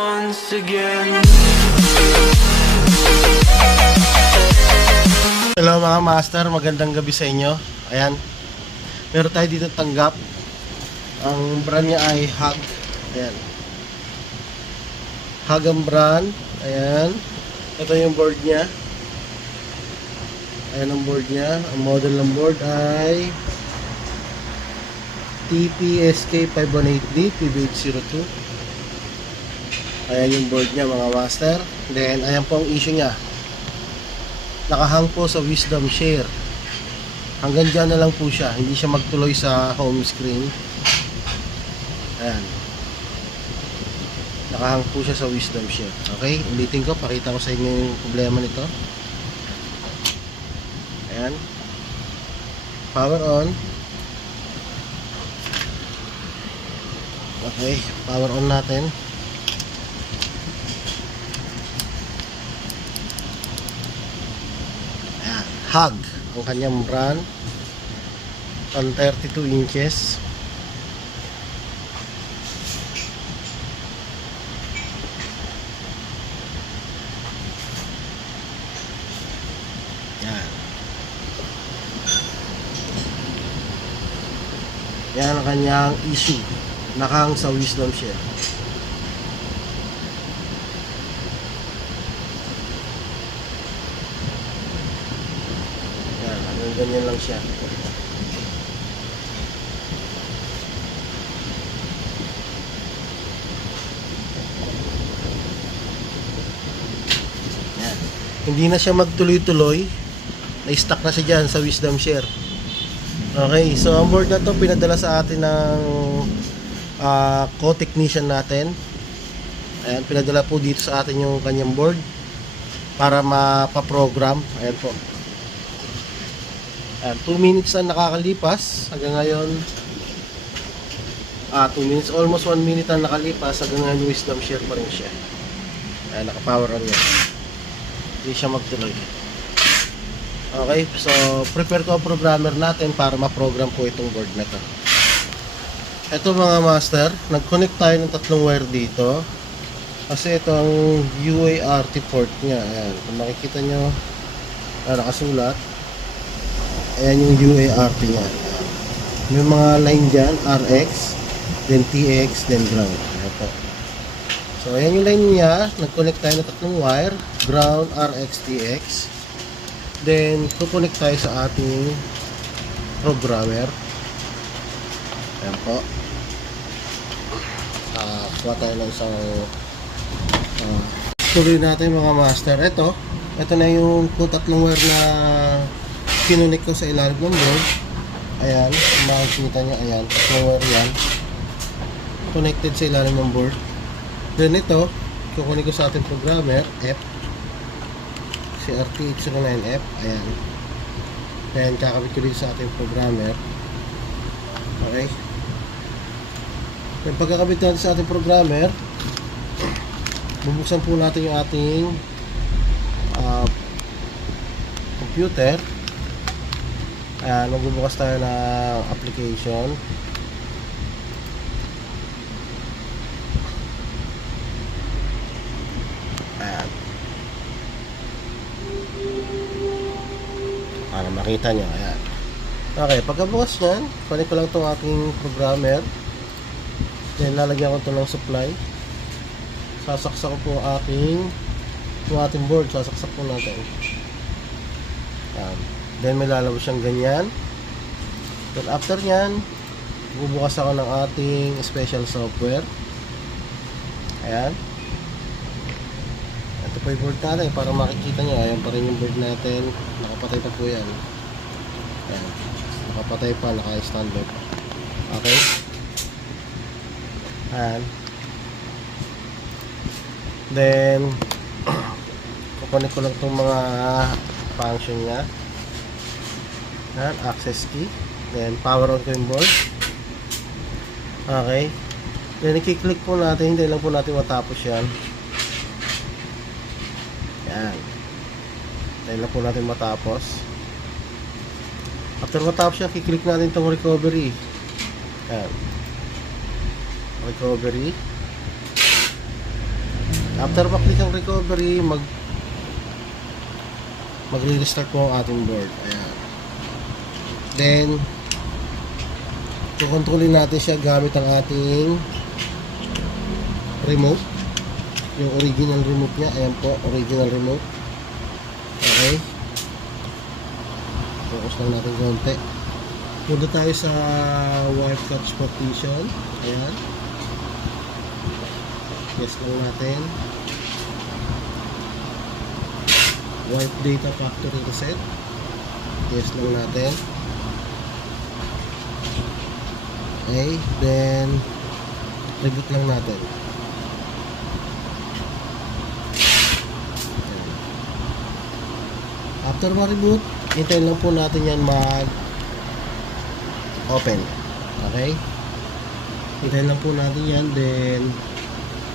once again. Hello mga master, magandang gabi sa inyo. Ayan, meron tayo dito tanggap. Ang brand niya ay Hug. Ayan, Hug ang brand. Ayan, ito yung board niya. Ayan ang board niya. Ang model ng board ay TPSK518D PBH02. Ayan yung board niya mga master. Then ayan po ang issue niya. Nakahang po sa Wisdom Share. Hanggang dyan na lang po siya. Hindi siya magtuloy sa home screen. Ayan. Nakahang po siya sa Wisdom Share. Okay, ulitin ko. Pakita ko sa inyo yung problema nito. Ayan. Power on. Okay, power on natin. Ayan. Hug ang kanyang brand. On 32 inches. Yan ang kanyang issue. Nakahang sa Wisdom Share. Yan, hanggang ganyan lang siya. Yan. Hindi na siya magtuloy-tuloy. Na-stuck na siya dyan sa Wisdom Share. Okay, so ang board na to pinadala sa atin ng co-technician natin. Ayan, pinadala po dito sa atin yung kanyang board para mapaprogram. Ayan po. Ayan, 2 minutes na nakakalipas hanggang ngayon. 2 minutes, almost 1 minute na nakalipas hanggang ngayon Wisdom Share pa rin siya. Ayan, naka-power on yan. Hindi siya magtuloy. Okay, so prepare ko ang programmer natin para ma-program po itong board na to. Ito mga master, nag-connect tayo ng tatlong wire dito. Kasi ito ang UART port niya. Ayan, kung makikita nyo, nakasulat. Ayan yung UART niya. May mga line dyan, RX, then TX, then ground. Ayan po. So ayan yung line niya, nag-connect tayo ng tatlong wire, ground, RX, TX. Then, kukunik tayo sa ating programmer. Ayan po. Kuha tayo ng isang tuloy natin mga master. Ito na yung tatlong wire na kinunik ko sa ilalim ng board. Ayan, kung makikita nyo, ayan, tatlong wire yan. Connected sa ilalim ng board. Then ito, kukunik ko sa ating programmer, F. Si RTH09F, ayan. Then kakabit ko rin sa ating programmer. Okay. Then pagkakabit natin sa ating programmer, bubuksan po natin yung ating computer. Ayan, magbubukas tayo ng application. Ayan, para makita nyo. Ayan. Okay, pagkabukas nyan, connect ko lang itong aking programmer. Then lalagyan ko ito ng supply. Sasaksak ko po yung ating board. Sasaksak po natin. Ayan. Then may lalabas siyang ganyan. Then after nyan, bubukas ako ng ating special software. Ayan. Ito po yung board natin para makikita nyo. Ayan pa rin yung board natin. Nakapatay pa po yan. Ayan. Nakapatay pa, naka-standby pa. Okay. Ayan. Then kukunin ko lang itong mga function nya. Ayan, access key. Then power on ko yung board. Okay. Then i-click po natin. Hindi lang po natin matapos yan. Ayan. Dahil lang po natin matapos. After matapos siya, kiklik natin itong recovery. Ayan. Recovery. After maklik ang recovery, magre-restart po ang ating board. Ayan. Then, kukontrolin natin siya gamit ang ating remote. Yung original remote niya. Ayan po, original remote. Okay. Focus lang natin konti. Punta tayo sa wipe catch partition. Ayan. Yes lang natin. Wipe data factory reset. Yes lang natin. Okay, then reboot lang natin. Ayan. After ma-reboot, hintayin lang po natin yan mag-open. Okay? Hintayin lang po natin yan, then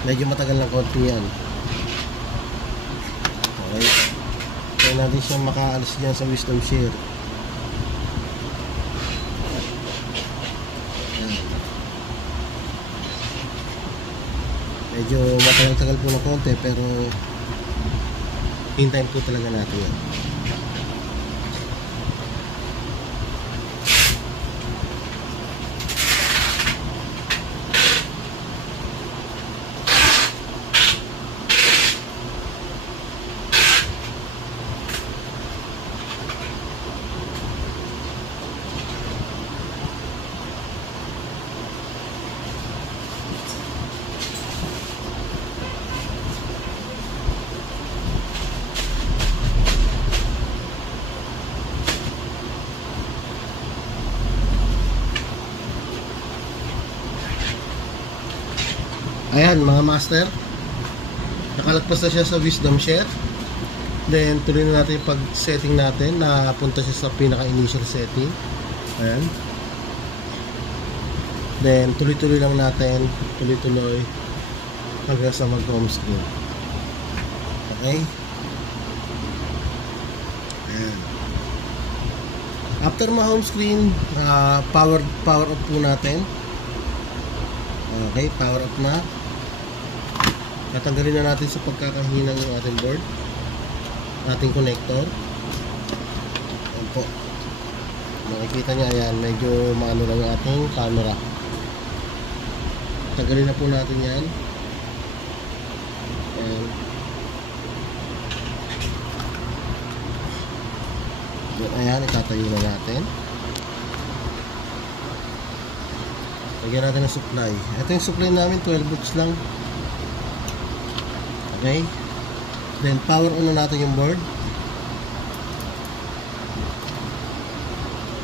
medyo matagal lang konti yan. Okay? Hintayin natin siya makaalis dyan sa wisdom share. Medyo matagal-tagal po na konti, pero hintayin po talaga natin yan. Ayan mga master, nakalagpas na siya sa wisdom share. Then tuloy na natin yung pag-setting natin, na punta siya sa pinaka-initial setting. Ayan. Then tuloy-tuloy lang natin, tuloy-tuloy hanggang sa mag-home screen. Okay. Ayan. After ma-home screen, power off po natin. Okay, power off na. Tatanggalin na natin sa pagkakahinang yung ating board, ating connector. Ayan po. Makikita niya, ayan, medyo maano lang yung ating camera. Tanggalin na po natin yan. Ayan. Ayan, itatayo na natin. Lagyan natin ng supply. Ito yung supply namin, 12 volts lang. Okay. Then power on na natin yung board.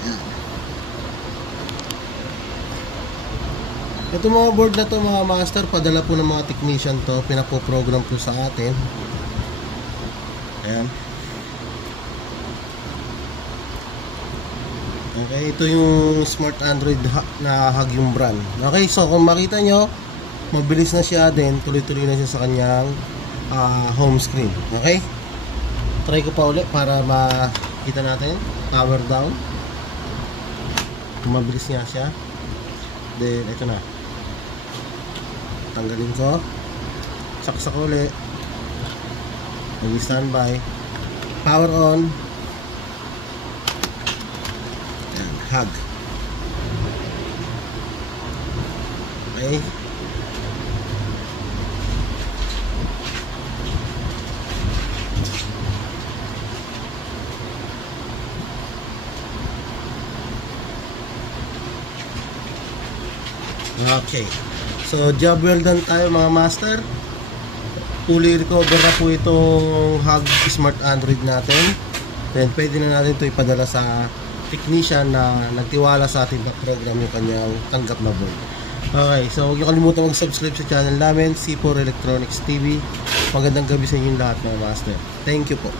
Ayan. Ito mga board na to mga master, padala po ng mga technician to, pinapo-program po sa atin. Ayan. Okay, ito yung Smart Android na Hagyum brand. Okay, so kung makita nyo, mabilis na siya, din tuloy-tuloy na siya sa kanyang home screen. Okay, try ko pa ulit para makita natin. Power down, mabilis niya siya. Then ito na, tanggalin ko, saksak ulit, mag-standby, power on. Ayan, hug. Okay. Okay. So, job well done tayo mga master. Fully recover na po itong Hug Smart Android natin. Then, pwede na natin ito ipadala sa technician na nagtiwala sa ating program yung kanyang tanggap na board. Okay. So, huwag niyo kalimutan mag-subscribe sa channel namin, C4 Electronics TV. Magandang gabi sa inyo lahat mga master. Thank you po.